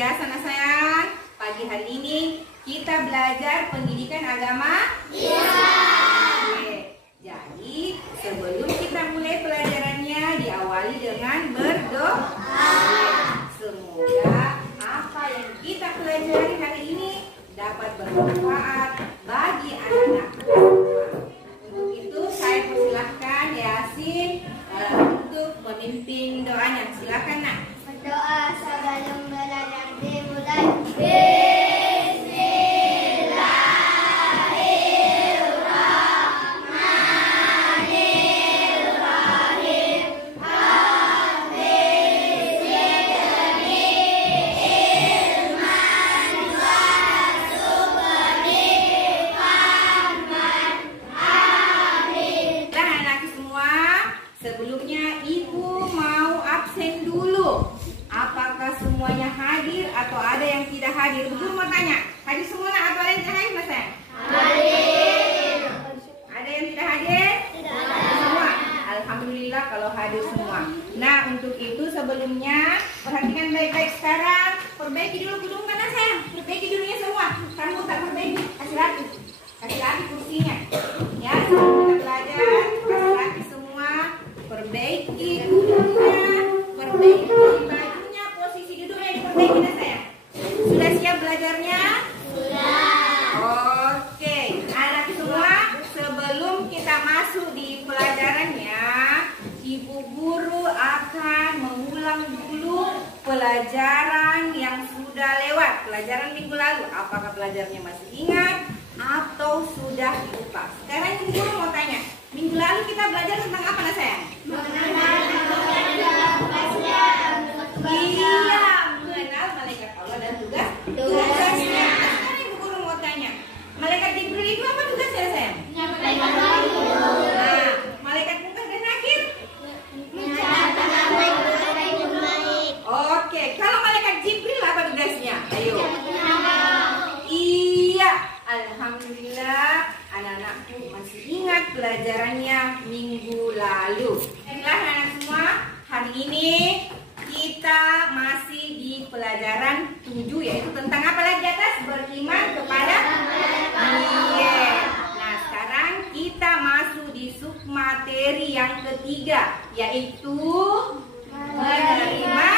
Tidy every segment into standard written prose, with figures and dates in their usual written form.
biasa nak sayang, pagi hari ini kita belajar pendidikan agama Islam. Jadi sebelum kita mulai pelajarannya diawali dengan berdoa. Semoga apa yang kita pelajari hari ini dapat bermanfaat bagi anak-anak semua. Untuk itu saya persilahkan Yasin untuk memimpin doanya. Silakan nak. Berdoa sebelum belajar dimulai. Sebelumnya ibu mau absen dulu. Apakah semuanya hadir atau ada yang tidak hadir? Ibu mau tanya, hadir semua atau ada yang tidak hadir, Mas? Hadir. Ada yang tidak hadir? Tidak. Semua. Alhamdulillah kalau hadir semua. Nah, untuk itu sebelumnya perhatikan baik-baik sekarang. Perbaiki dulu gedung mana sayang? Perbaiki dulunya semua. Kamu tak perbaiki, kasih lagi kursinya. Ya, sebelum kita belajar, kasih lagi semua. Perbaiki duduknya, perbaiki bajunya, posisi duduknya diperbaiki dah sayang. Sudah siap belajarnya? Sudah. Oke, anak semua, sebelum kita masuk di pelajarannya, ibu guru akan mengulang dulu pelajaran yang sudah lewat, pelajaran minggu lalu. Apakah pelajarannya masih ingat atau sudah lupa? Sekarang ibu guru mau tanya, minggu lalu kita belajar tentang apa nak sayang? Iya, mengenal malaikat Allah dan tugasnya. Sekarang ibu guru mau tanya, malaikat Jibril itu apa tugasnya sayang? Nah, malaikat Munkar dan Nakir? Oke, kalau malaikat Jibril apa tugasnya? Ayo. Iya, alhamdulillah anak-anakku masih ingat pelajarannya minggu lalu. Baiklah anak semua, hari ini kita masih di pelajaran 7, yaitu tentang apa lagi atas? Beriman kepada Iya. Nah, sekarang kita masuk di submateri yang ketiga, yaitu menerima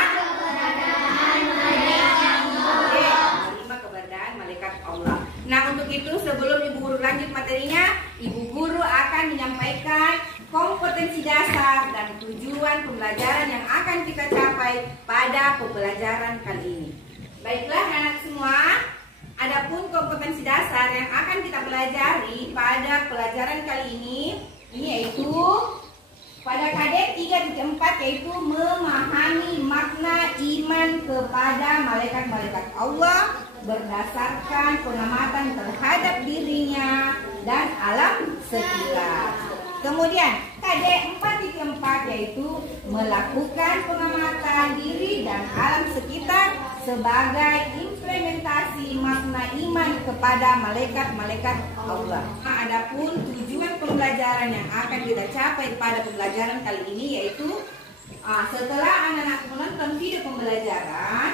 keberadaan malaikat Allah. Nah, untuk itu sebelum ibu guru lanjut materinya, ibu guru akan menyampaikan kompetensi dasar dan tujuan pembelajaran yang akan kita capai pada pembelajaran kali ini. Baiklah anak semua, adapun kompetensi dasar yang akan kita pelajari pada pelajaran kali ini yaitu pada KD 3.4, yaitu memahami makna iman kepada malaikat-malaikat Allah berdasarkan pengamatan terhadap dirinya dan alam sekitar. Kemudian KD 4.4 yaitu melakukan pengamatan diri dan alam sekitar sebagai implementasi makna iman kepada malaikat-malaikat Allah. Nah, adapun tujuan pembelajaran yang akan kita capai pada pembelajaran kali ini yaitu setelah anak-anak menonton video pembelajaran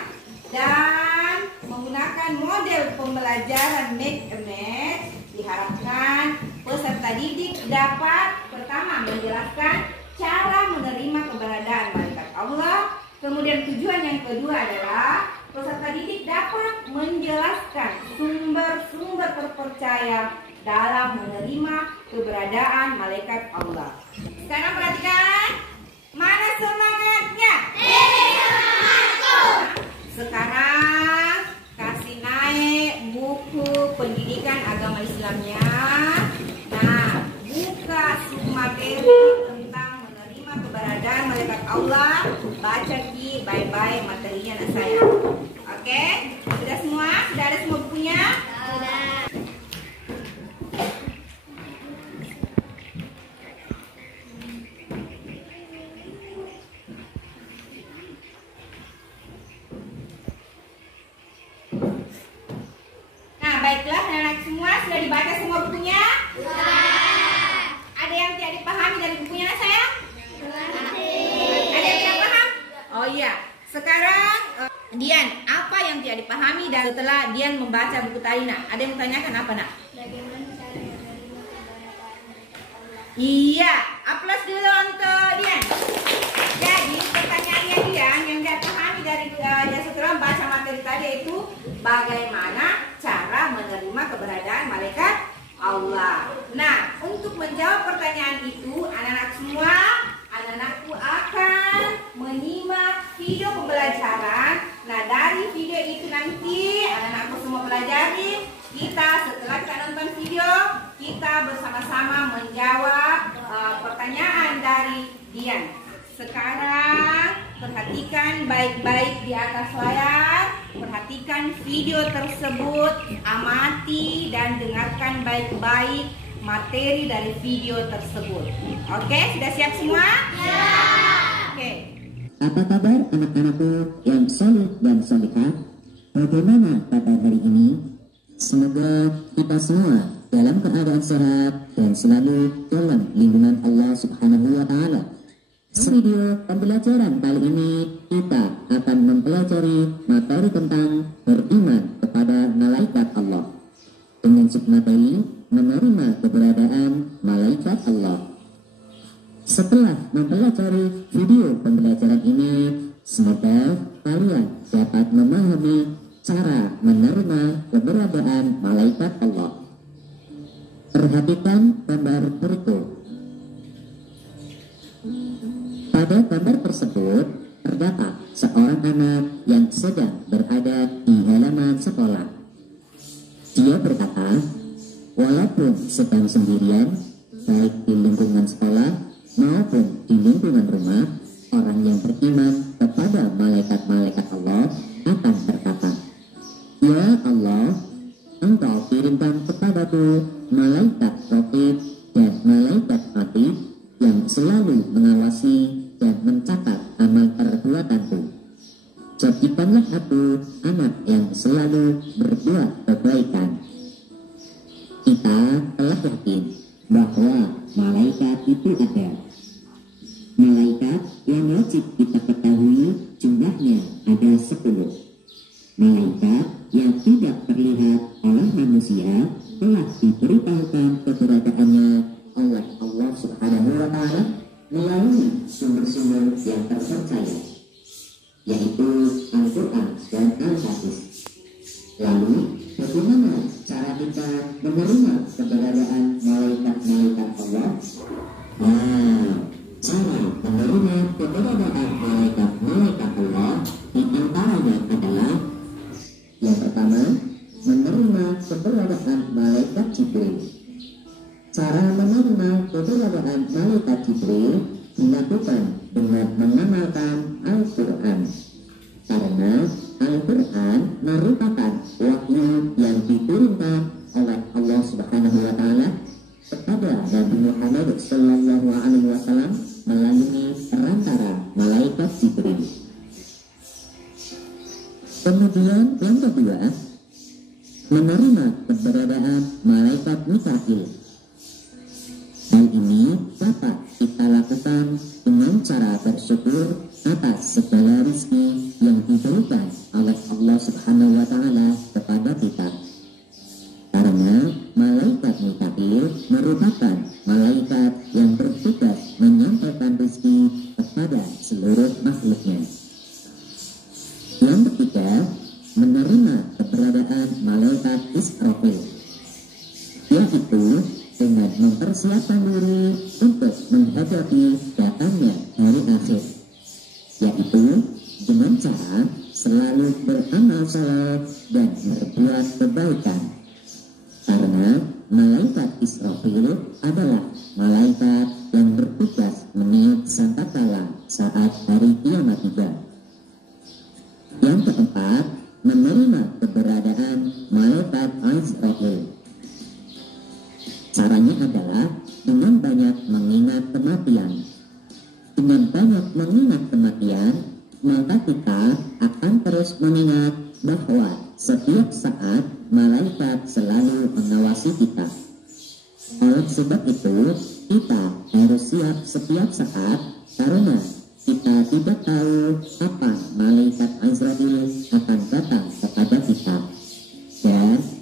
dan menggunakan model pembelajaran Make a Match, diharapkan peserta didik dapat pertama menjelaskan cara menerima keberadaan malaikat Allah. Kemudian tujuan yang kedua adalah peserta didik dapat menjelaskan sumber-sumber terpercaya dalam menerima keberadaan malaikat Allah. Sekarang perhatikan, mana semangatnya? Sekarang kasih naik buku pendidikan agama Islamnya. Nah, buka submateri tentang menerima keberadaan malaikat Allah. Baca ki bye-bye materinya anak saya. Oke? Sudah semua? Sudah ada semua bukunya? Sudah. Baiklah, anak-anak semua sudah dibaca semua bukunya? Sudah. Ada yang tidak dipahami dari bukunya, nak sayang? Ada yang tidak paham? Oh iya. Sekarang Dian, apa yang yang tidak dipahami dan setelah Dian membaca buku tadi, nak? Ada yang menanyakan apa, nak? Bagaimana cara menerima keberadaan Allah? Iya, aplaus dulu untuk Dian. Jadi pertanyaannya Dian yang dia pahami dari dia setelah baca materi tadi itu bagaimana cara menerima keberadaan malaikat Allah. Nah, untuk menjawab pertanyaan itu, anak-anak semua, anak-anakku akan menyimak video pembelajaran. Nah, dari video itu nanti anak-anakku semua pelajari. Kita setelah kita nonton video, kita bersama-sama menjawab pertanyaan dari Dian. Sekarang perhatikan baik-baik di atas layar. Perhatikan video tersebut, amati dan dengarkan baik-baik materi dari video tersebut. Oke, sudah siap semua? Ya. Oke. Apa kabar anak-anakku yang solid dan solihah? Bagaimana kabar hari ini? Semoga kita semua dalam keadaan sehat dan selalu dalam lindungan Allah Subhanahu wa Ta'ala. Video pembelajaran kali ini kita akan mempelajari materi tentang beriman kepada malaikat Allah dengan submateri menerima keberadaan malaikat Allah. Setelah mempelajari video pembelajaran ini, semoga kalian dapat memahami cara menerima keberadaan malaikat Allah. Perhatikan gambar berikut. Pada gambar tersebut terdapat seorang anak yang sedang berada di halaman sekolah. Dia berkata, walaupun sedang sendirian, baik di lingkungan sekolah maupun di lingkungan rumah, orang yang beriman kepada malaikat-malaikat Allah akan berkata, ya Allah, Engkau kirimkan kepadaku malaikat raqib dan malaikat atid yang selalu mengawasi dan mencatat amal perbuatanku. Jadikanlah aku anak yang selalu berbuat kebaikan. Kita telah yakin bahwa malaikat itu ada. Malaikat yang wajib kita ketahui jumlahnya ada 10. Malaikat yang tidak terlihat oleh manusia telah diberitahukan keberadaannya oleh Allah Subhanahu wa Ta'ala melalui sumber-sumber yang terpercaya, yaitu Al-Quran dan Al-Hadis. Lalu, bagaimana cara kita menerima keberadaan malaikat-malaikat Allah? Cara menerima keberadaan malaikat-malaikat Allah di antaranya adalah yang pertama, menerima keberadaan malaikat Jibril. Cara menerima keberadaan malaikat Jibril dilakukan dengan mengamalkan Al-Quran, karena Al-Quran merupakan wahyu yang diturunkan oleh Allah Subhanahu wa Ta'ala kepada Nabi Muhammad SAW melalui perantara malaikat Jibril. Kemudian yang kedua, menerima keberadaan malaikat Mikail. Hal ini dapat kita lakukan dengan cara bersyukur atas segala rezeki yang diberikan oleh Allah Subhanahu wa Ta'ala kepada kita. Karena malaikat Mikail merupakan malaikat yang bertugas menyampaikan rezeki kepada seluruh makhluknya. Yang ketiga, menerima keberadaan malaikat Israfil, yaitu dengan mempersiapkan diri untuk menghadapi datangnya hari akhir, yaitu dengan cara selalu beramal saleh dan berbuat kebaikan. Karena malaikat Israfil adalah malaikat yang bertugas meniup sangkakala saat hari kiamat tiba. Yang keempat, menerima keberadaan malaikat Israfil. Caranya adalah dengan banyak mengingat kematian. Dengan banyak mengingat kematian, maka kita akan terus mengingat bahwa setiap saat malaikat selalu mengawasi kita. Oleh sebab itu, kita harus siap setiap saat karena kita tidak tahu kapan malaikat Azrail akan datang kepada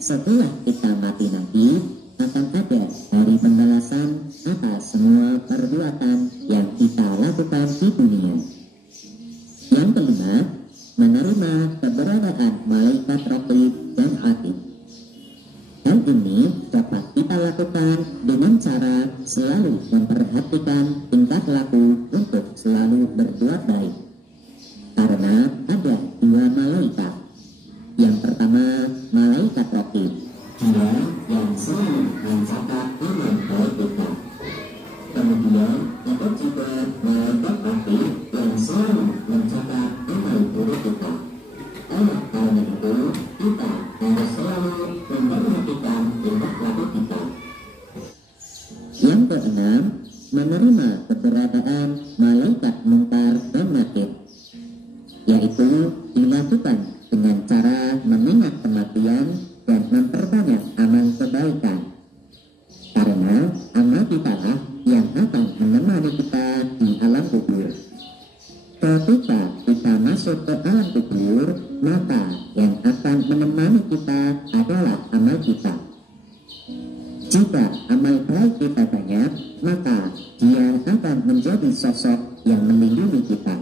setelah kita mati nanti akan ada hari pembalasan atas semua perbuatan yang kita lakukan di dunia. Yang kelima, menerima keberadaan malaikat raqib dan atid. Hal ini dapat kita lakukan dengan cara selalu memperhatikan tingkah laku untuk selalu berbuat baik. Karena ada dua malaikat. Yang pertama, malaikat raqib, dia yang selalu mencatat amal baik kita. Kemudian ada juga malaikat atid yang selalu mencatat amal buruk kita. Oleh karena itu, kita harus selalu memperhatikan tingkah laku kita. Yang keenam, menerima keberadaan malaikat munkar dan nakir, yaitu dilakukan dengan cara mengingat kematian dan memperbanyak amal kebaikan. Karena amal kita lah yang akan menemani kita di alam kubur. Ketika kita masuk ke alam kubur, maka yang akan menemani kita adalah amal kita. Jika amal baik kita banyak, maka dia akan menjadi sosok yang melindungi kita.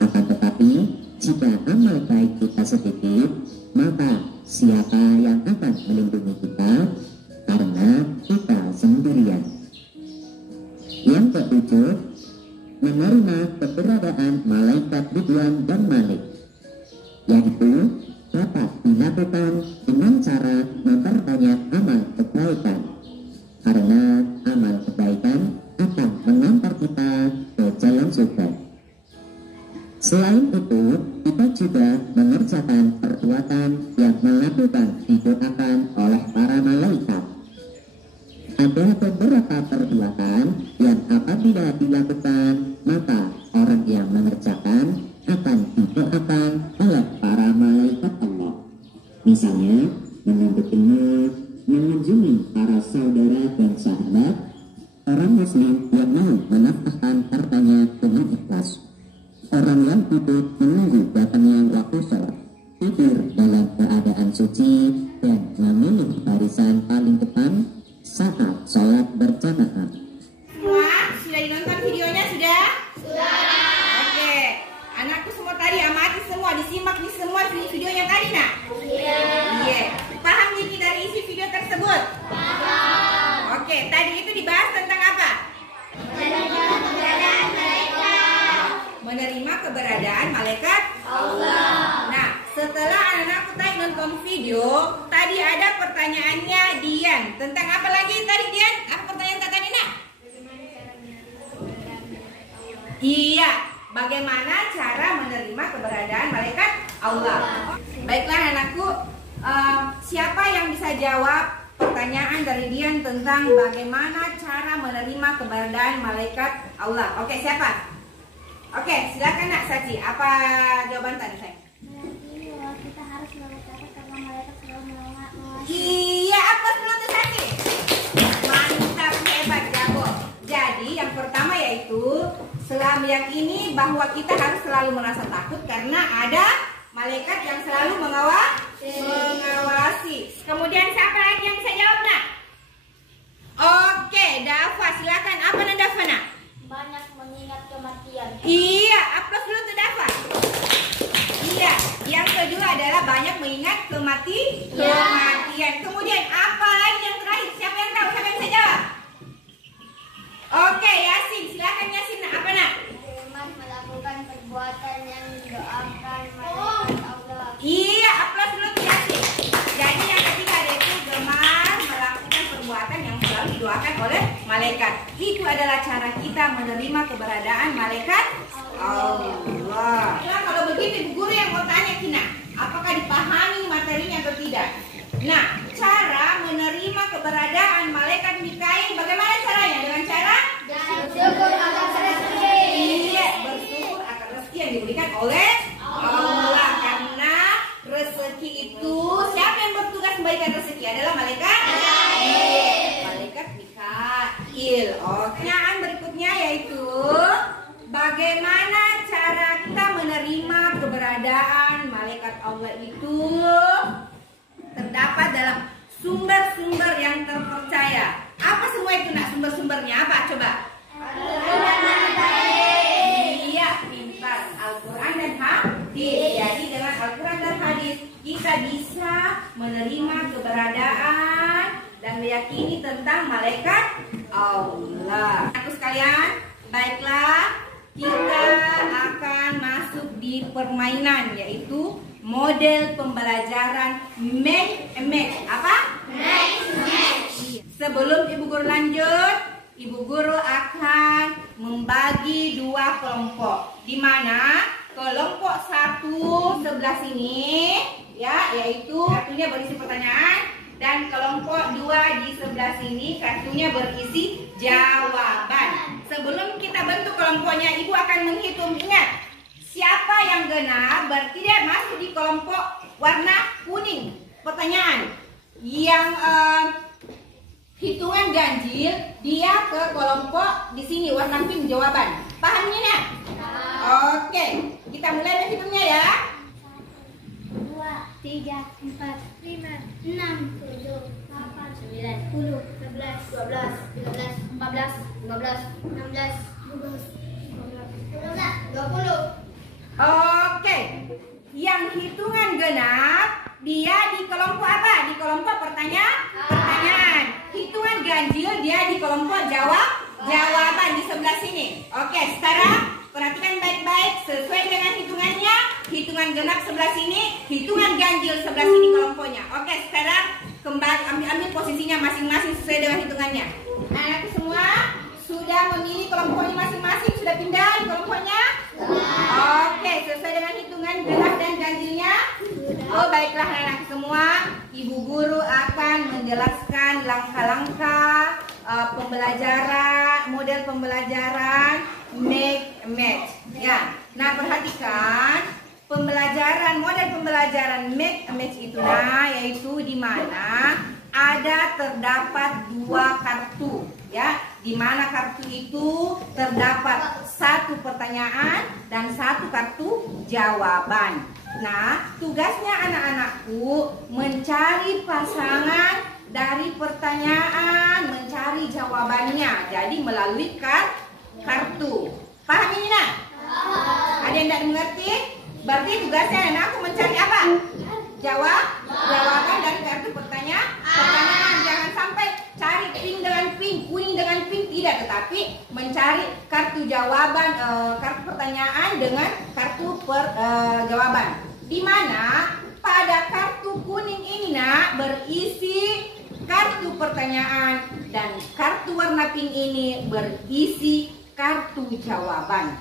Akan tetapi, jika amal baik kita sedikit, maka siapa yang akan melindungi kita? Karena kita sendirian. Yang ketujuh, menerima keberadaan malaikat Ridwan dan Malik, yaitu dapat dilakukan dengan cara memperbanyak amal kebaikan. Karena amal kebaikan akan mengantar kita ke jalan surga. Selain itu, kita juga mengerjakan perbuatan yang melakukan didoakan oleh para malaikat. Ada beberapa perbuatan yang apabila dilakukan, maka orang yang mengerjakan akan didoakan oleh para malaikat Allah. Misalnya, menuntut ilmu, mengunjungi para saudara dan sahabat, orang muslim yang mau menafkahkan hartanya dengan ikhlas, orang yang hidup menunggu datangnya waktu sholat, tidur dalam keadaan suci, dan memilih barisan paling depan saat sholat berjamaah. Semua sudah nonton videonya sudah? Sudah. Oke, anakku semua tadi amati semua, disimak nih semua videonya tadi nak? Iya. Iya. Paham jadi dari isi video tersebut? Paham. Oke, tadi itu dibahas tentang apa? Menerima keberadaan malaikat. Menerima keberadaan malaikat Allah. Nah, setelah anakku tadi nonton video, tadi ada pertanyaannya Dian. Tentang apa lagi tadi Dian? Apa pertanyaan tadi nak? Iya, bagaimana cara menerima keberadaan malaikat Allah? Baiklah anakku, siapa yang bisa jawab pertanyaan dari Dian tentang bagaimana cara menerima keberadaan malaikat Allah? Oke, siapa? Oke, silakan nak Saci. Apa jawaban tadi saya? Berarti bahwa kita harus mengucapkan karena malaikat selalu mengawasi. Iya, apa dulu tuh Saci? Mantap, hebat, jago. Jadi yang pertama yaitu selalu meyakini bahwa kita harus selalu merasa takut karena ada malaikat yang selalu mengawasi. Kemudian siapa lagi yang bisa jawab nak? Oke, Dava, silakan. Apa nak Dava nak? Banyak mengingat kematian. Iya, aplaus dulu tuh Dava. Iya, yang kedua adalah banyak mengingat kematian. Kemudian apa lagi yang terakhir? Siapa yang tahu? Siapa yang bisa jawab? Oke, Yasin, silakan Yasin. Apa nak? Gemar melakukan perbuatan yang didoakan malaikat Allah. Iya, aplaus dulu tuh Yasin. Jadi yang ketiga ada itu gemar melakukan perbuatan yang selalu didoakan oleh malaikat. Itu adalah cara kita menerima keberadaan malaikat Allah. Nah, kalau begitu guru yang mau tanya Kina, apakah dipahami materinya atau tidak? Nah, cara menerima keberadaan malaikat Mikail bagaimana caranya? Dengan cara Bersyukur atas rezeki. iya, bersyukur akan rezeki yang diberikan oleh Allah. Karena rezeki itu siapa yang bertugas memberikan rezeki adalah malaikat Mikail. Oke. Pertanyaan berikutnya yaitu bagaimana cara kita menerima keberadaan malaikat Allah itu? Terdapat sumber-sumber yang terpercaya. Apa semua itu nak? Sumber-sumbernya apa? Coba. Iya, pintar. Al-Quran dan hadis. Jadi dengan Al-Quran dan hadis kita bisa menerima keberadaan dan meyakini tentang malaikat Allah. Aku sekalian, baiklah, kita akan masuk di permainan, yaitu model pembelajaran make a match. Apa? Make a match. Sebelum Ibu Guru lanjut, Ibu Guru akan membagi dua kelompok, di mana kelompok satu sebelah sini, ya, yaitu kartunya berisi pertanyaan, dan kelompok dua di sebelah sini kartunya berisi jawaban. Sebelum kita bentuk kelompoknya, Ibu akan menghitung. Ingat, siapa yang genap berarti dia masuk di kelompok warna kuning. Pertanyaan yang hitungan ganjil, dia ke kelompok di sini warna pink jawaban. Paham ini nak? Oke, kita mulai menghitungnya ya. 1, 2, 3, 4, 5, 6, 7, 8, 9, 10, 11, 12, 13, 14, 15, 16, 17, 18, 20. Oke, yang hitungan genap dia di kelompok apa? Di kelompok pertanyaan. Hitungan ganjil dia di kelompok jawaban di sebelah sini. Oke, sekarang perhatikan baik-baik sesuai dengan hitungannya. Hitungan genap sebelah sini, hitungan ganjil sebelah sini kelompoknya. Oke, sekarang kembali ambil posisinya masing-masing sesuai dengan hitungannya. Anak semua sudah memilih kelompoknya masing-masing, sudah pindah di kelompoknya? Oke, sesuai dengan hitungan genap dan ganjilnya. Oh, baiklah anak semua, Ibu Guru akan menjelaskan langkah-langkah pembelajaran, model pembelajaran make a match. Ya, nah perhatikan model pembelajaran make a match itu, yaitu di mana terdapat dua kartu, ya, di mana kartu itu terdapat satu pertanyaan dan satu kartu jawaban. Nah, tugasnya anak-anakku mencari pasangan dari pertanyaan, mencari jawabannya. Jadi melalui kartu. Paham ini nak? Ada yang tidak mengerti? Berarti tugasnya anak-anakku mencari apa? Jawaban dari kartu pertanyaan. Jangan sampai cari pink dengan pink, kuning dengan pink, tidak, tetapi mencari kartu jawaban, kartu pertanyaan dengan kartu jawaban. Di mana pada kartu kuning ini nak berisi kartu pertanyaan dan kartu warna pink ini berisi kartu jawaban.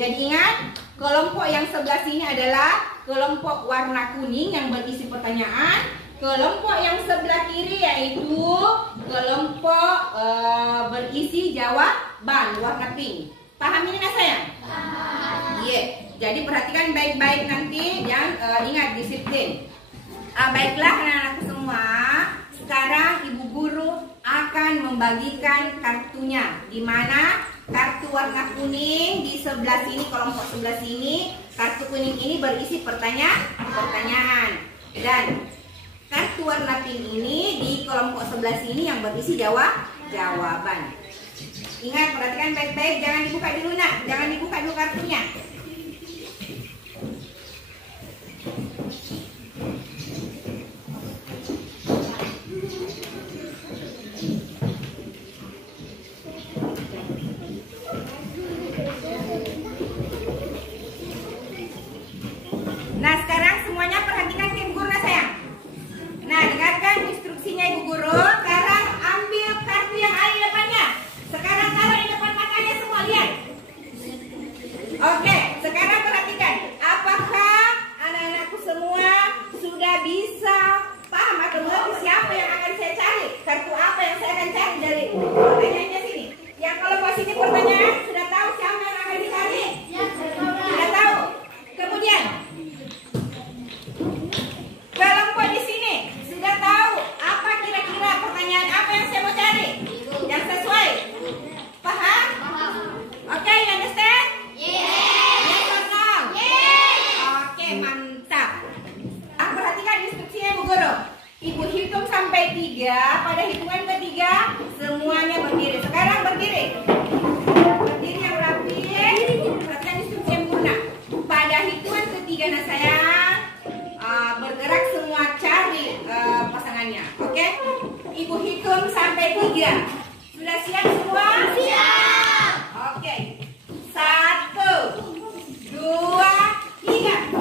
Jadi ingat, kelompok yang sebelah sini adalah kelompok warna kuning yang berisi pertanyaan. Kelompok yang sebelah kiri yaitu kelompok berisi jawaban warna pink. Paham ini nak sayang? Iya. Jadi perhatikan baik-baik nanti dan ingat disiplin. Baiklah anak-anak semua, sekarang Ibu Guru akan membagikan kartunya, di mana kartu warna kuning di sebelah sini, kelompok sebelah sini, kartu kuning ini berisi pertanyaan, dan kartu warna pink ini di kelompok sebelah sini yang berisi jawaban. Ingat, perhatikan baik-baik, jangan dibuka dulu nak, jangan dibuka dulu kartunya. Nah, sekarang semuanya perhatikan Ibu Guru sayang. Nah, dengarkan instruksinya Ibu Guru. Sekarang ambil kartu yang ada di depannya. Sekarang taruh di depan matanya semua, lihat. Oke, sekarang perhatikan. Apakah anak-anakku semua sudah bisa paham atau mengerti siapa yang akan saya cari? Kartu apa yang saya akan cari dari pertanyaannya sini? Yang kalau posisi ini pertanyaan, sudah tahu siapa yang akan dicari? Sudah tahu. Kemudian kelompok di sini sudah tahu apa kira-kira pertanyaan apa yang saya mau cari? Yang sesuai? Paham? Oke, you understand? Yes or no? Oke, mantap. Perhatikan instruksinya Bu Guru. Ibu hitung sampai 3. Pada hitungan ketiga semuanya berdiri. Sekarang berdiri. Berdiri yang rapi. Perhatikan instruksi yang sempurna. Pada hitungan ketiga nak sayang, bergerak semua cari pasangannya. Oke? Ibu hitung sampai 3. Sudah siap semua? Siap. Oke. 1, 2, 3.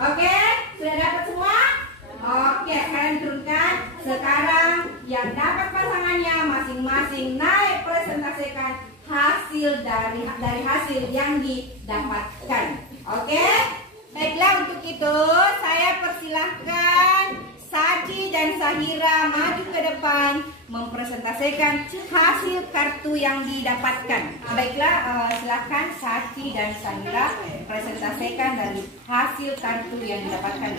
Oke, sudah dapat semua? Oke, sekarang diturunkan. Sekarang yang dapat pasangannya masing-masing naik presentasikan hasil dari hasil yang didapatkan. Oke, baiklah, untuk itu saya persilahkan Saji dan Sahira maju ke depan mempresentasikan hasil kartu yang didapatkan. Baiklah, silakan Saji dan Sahira presentasikan dari hasil kartu yang didapatkan.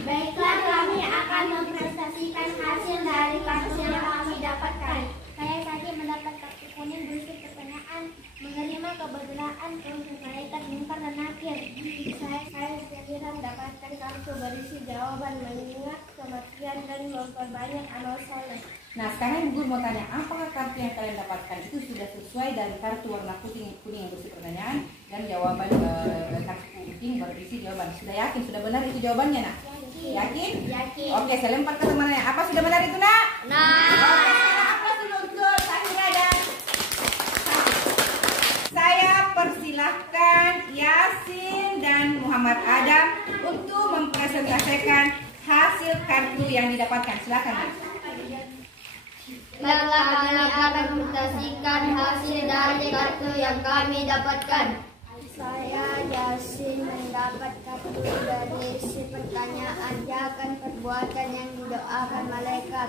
Baiklah, kami akan mempresentasikan hasil dari kartu yang kami dapatkan. Saya tadi mendapat kartu kuning berisi pertanyaan menerima kebenaran untuk malaikat munkar dan nakir. Saya segera mendapatkan kartu berisi jawaban mengingat kematian dan memperbanyak amal soleh. Nah, sekarang Ibu mau tanya, apakah kartu yang kalian dapatkan itu sudah sesuai dari kartu warna kuning yang berisi pertanyaan dan jawaban kartu kuning berisi jawaban? Sudah yakin? Sudah benar itu jawabannya, nak? Yakin? Yakin. Oke, saya lempar ke temannya. Apa sudah benar itu, nak? Apa sudah untuk Sahira dan saya persilahkan Yasin dan Muhammad Adam untuk mempresentasikan hasil kartu yang didapatkan. Silakan, nak. Baiklah, kami akan mempresentasikan hasil dari kartu yang kami dapatkan. Saya Yasin mendapat kartu berisi pertanyaan akan perbuatan yang didoakan malaikat.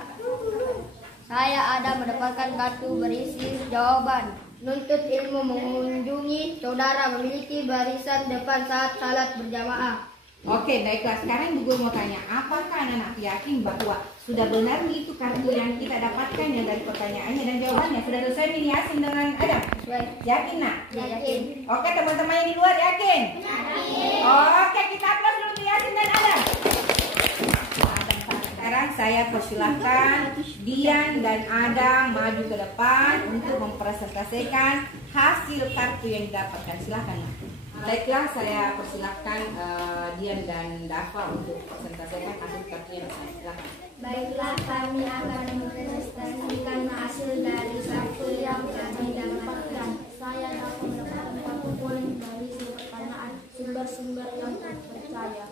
Saya ada mendapatkan kartu berisi jawaban. Nuntut ilmu mengunjungi saudara memiliki barisan depan saat salat berjamaah. Oke, baiklah. Sekarang Ibu Guru mau tanya, apakah anak-anak yakin bahwa sudah benar itu kartu yang kita dapatkan yang dari pertanyaannya dan jawabannya? Sudah sesuai nih Yasin dengan Adam? Yakin, nak? Yakin. Oke, teman-teman yang di luar yakin? Yakin. Oke, kita aplaus dulu untuk Yasin dan Adam. Sekarang saya persilahkan Dian dan Adam maju ke depan untuk mempresentasikan hasil kartu yang didapatkan. Silakan, nak. Baiklah, saya persilahkan Dian dan Dava untuk presentasikan hasil kartu yang didapatkan. Silakan. Baiklah, kami akan mempresentasikan hasil dari kartu yang kami dapatkan. Saya dapat mendapatkan kartu kuning berisi pertanyaan sumber-sumber yang terpercaya.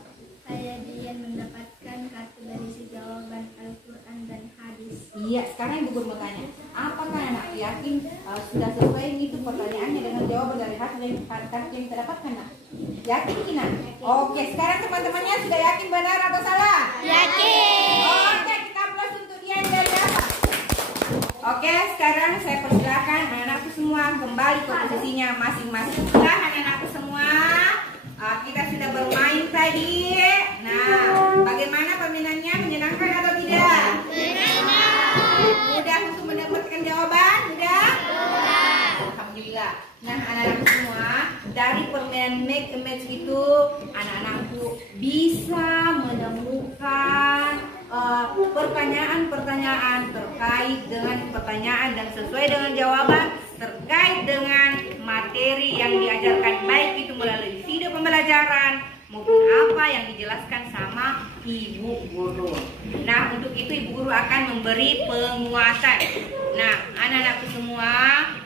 Saya Dian mendapatkan kartu berisi jawaban Al-Quran dan hadis. Iya, sekarang Ibu Guru mau tanya, apakah anak yakin sudah sesuai itu pertanyaannya dengan jawaban dari hasil yang kita dapatkan, nak? Yakin, Kina? Oke, sekarang teman-temannya sudah yakin benar atau salah? Yakin. Oke, kita aplaus untuk Dian dan Dava. Oke, sekarang saya persilakan anak-anakku semua kembali ke posisinya masing-masing. Sudah anak-anakku semua, kita sudah bermain tadi. Nah, bagaimana permainannya? Menyenangkan atau tidak? Mudah untuk mendapatkan jawaban? Mudah? Alhamdulillah. Nah, anak-anakku semua, dari permainan make a match itu anak-anakku bisa menemukan pertanyaan-pertanyaan terkait dengan pertanyaan dan sesuai dengan jawaban terkait dengan materi yang diajarkan, baik itu melalui video pembelajaran maupun apa yang dijelaskan sama ibu guru. Nah, untuk itu ibu guru akan memberi penguatan. Nah, anak-anakku semua,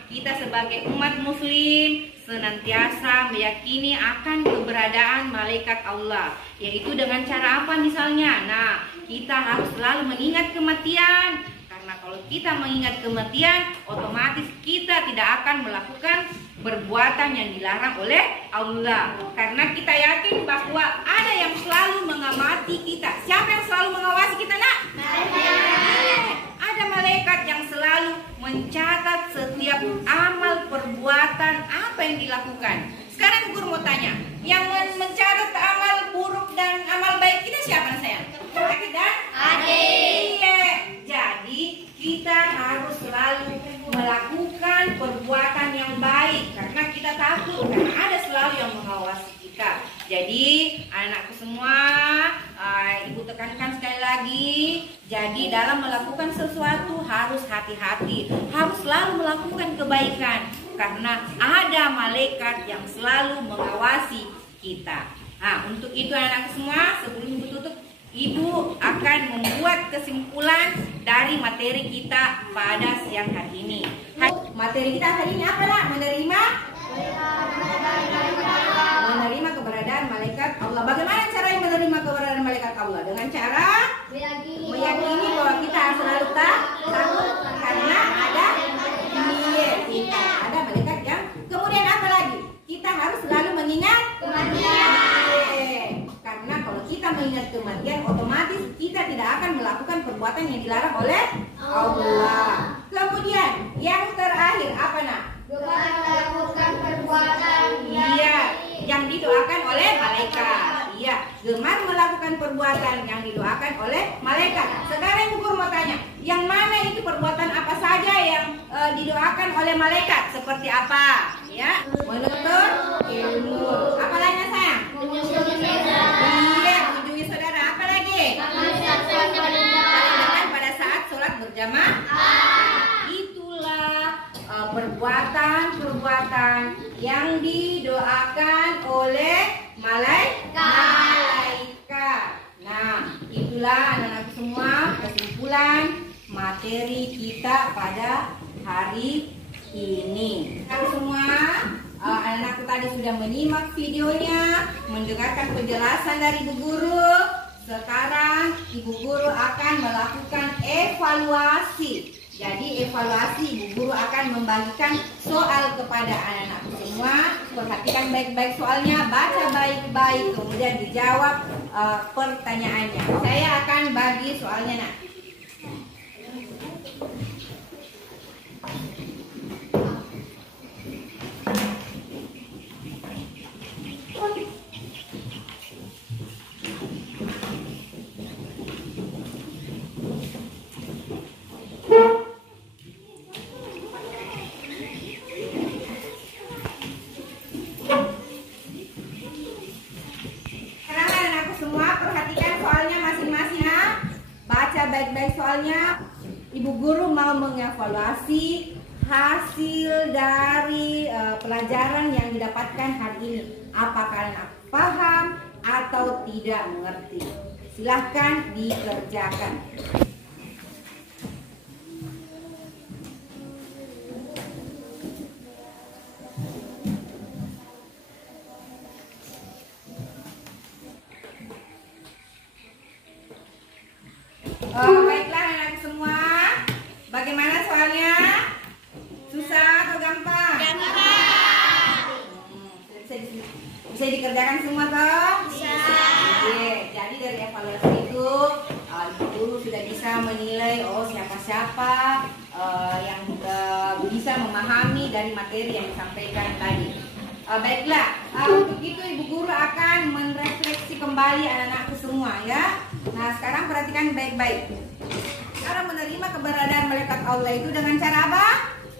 kita sebagai umat muslim senantiasa meyakini akan keberadaan malaikat Allah, yaitu dengan cara apa misalnya? Nah, kita harus selalu mengingat kematian. Karena kalau kita mengingat kematian, otomatis kita tidak akan melakukan perbuatan yang dilarang oleh Allah. Karena kita yakin bahwa ada yang selalu mengamati kita. Siapa yang selalu mengawasi kita, nak? Ada malaikat yang selalu mencatat setiap amal perbuatan apa yang dilakukan. Sekarang guru mau tanya, yang mencatat amal buruk dan amal baik kita siapa, sayang? Adik dan adik. Iya. Jadi kita harus selalu melakukan perbuatan yang baik karena kita takut, karena ada selalu yang mengawasi kita. Jadi anakku semua, ibu tekankan sekali lagi, jadi dalam melakukan sesuatu harus hati-hati, harus selalu melakukan kebaikan karena ada malaikat yang selalu mengawasi kita. Nah, untuk itu anak-anak semua, sebelum ibu tutup, ibu akan membuat kesimpulan dari materi kita pada siang hari ini. Materi kita hari ini apa, nak? Menerima keberadaan malaikat Allah. Bagaimana caranya menerima keberadaan malaikat Allah? Dengan cara meyakini bahwa kita harus selalu takut karena ada ada malaikat yang. Kemudian apa lagi? Kita harus selalu mengingat kematian. Karena kalau kita mengingat kematian, otomatis kita tidak akan melakukan perbuatan yang dilarang oleh Allah. Kemudian yang terakhir apa, nak? Melakukan perbuatan yang didoakan oleh malaikat. Iya, gemar melakukan perbuatan yang didoakan oleh malaikat. Sekarang ibu guru mau tanya, yang mana itu perbuatan apa saja yang didoakan oleh malaikat? Seperti apa? Ya, menuntut ilmu. Apa lainnya, sayang? Iya, kunjungi saudara. Apa lagi? Saling pada saat sholat berjamaah. Itulah perbuatan-perbuatan yang didoakan oleh malaikat. Nah, itulah anak-anak semua kesimpulan materi kita pada hari ini. Anak semua, anak-anakku tadi sudah menyimak videonya, mendengarkan penjelasan dari ibu guru. Sekarang ibu guru akan melakukan evaluasi. Jadi evaluasi, ibu guru akan membagikan soal kepada anak-anak semua. Perhatikan baik-baik soalnya, baca baik-baik, kemudian dijawab pertanyaannya. Saya akan bagi soalnya, nak. Baik-baik soalnya, ibu guru mau mengevaluasi hasil dari pelajaran yang didapatkan hari ini. Apakah anak paham atau tidak mengerti? Silahkan dikerjakan. Baiklah anak semua, bagaimana soalnya? Susah atau gampang? Bisa dikerjakan semua toh? Bisa. Jadi dari evaluasi itu, ibu guru sudah bisa menilai siapa-siapa yang bisa memahami dari materi yang disampaikan tadi. Baiklah, untuk itu ibu guru akan merefleksi kembali anak-anakku semua ya. Nah, sekarang perhatikan baik-baik. Cara menerima keberadaan malaikat Allah itu dengan cara apa?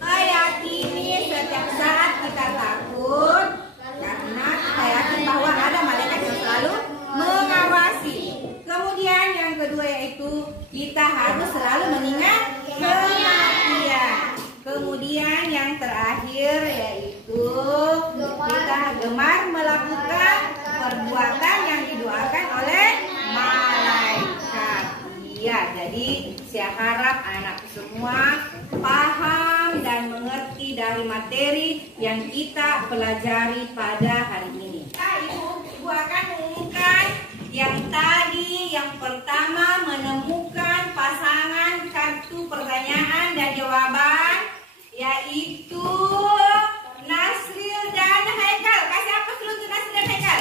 Meyakini setiap saat kita takut karena kita yakin bahwa ada malaikat yang selalu mengawasi. Kemudian yang kedua yaitu kita harus selalu mengingat kematian. Kemudian yang terakhir yaitu kita gemar melakukan perbuatan yang didoakan oleh malaikat. Jadi saya harap anak-anak semua paham dan mengerti dari materi yang kita pelajari pada hari ini. Ibu akan mengumumkan yang tadi, yang pertama menemukan pasangan kartu pertanyaan dan jawaban, yaitu Nasril dan Haikal. Kasih apa dulu untuk Nasril dan Haikal?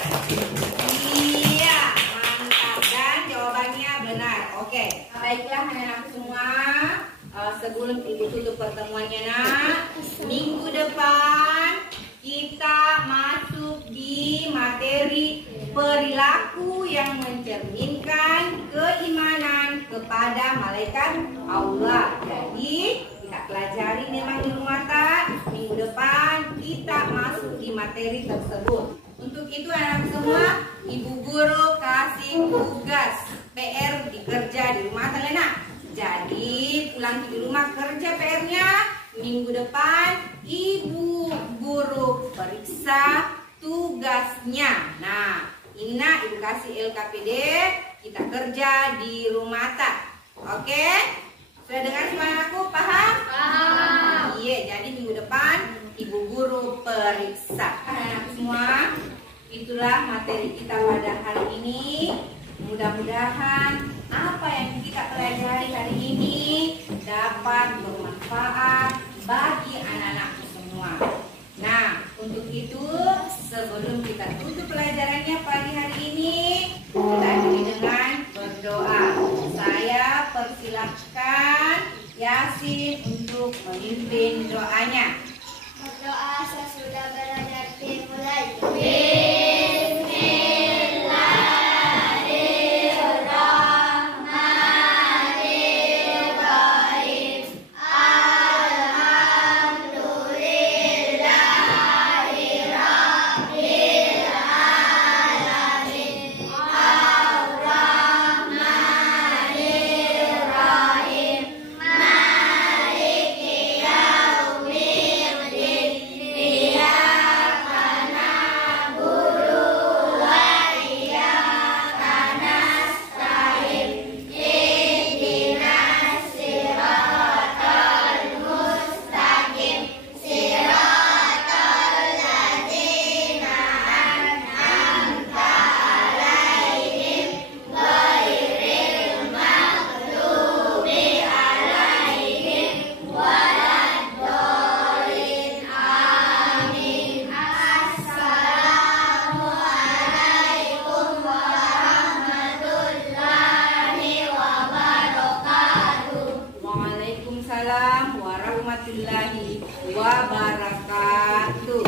Iya, mantap, dan jawabannya benar. Oke, baiklah anak-anak semua. Sebelum ibu tutup pertemuannya, nak, minggu depan kita masuk di materi perilaku yang mencerminkan keimanan kepada malaikat Allah. Jadi kita pelajari memang di rumah tak. Minggu depan kita masuk di materi tersebut. Untuk itu anak semua, ibu guru kasih tugas PR dikerja di rumah kalian, nak. Jadi pulang di rumah kerja PR-nya. Minggu depan ibu guru periksa tugasnya. Nah, ini nak ibu kasih LKPD, kita kerja di rumah tak. Oke? Sudah dengar semua aku? Paham? Paham. Iya, jadi minggu depan ibu guru periksa. Anak-anak semua, itulah materi kita pada hari ini. Mudah-mudahan apa yang kita pelajari hari ini dapat bermanfaat bagi anak-anak semua. Nah, untuk itu sebelum kita tutup pelajarannya pagi hari ini, kita akhiri dengan berdoa. Saya persilahkan Yasin untuk memimpin doanya. Berdoa sesudah belajar dimulai. Waalaikumsalam warahmatullahi wabarakatuh.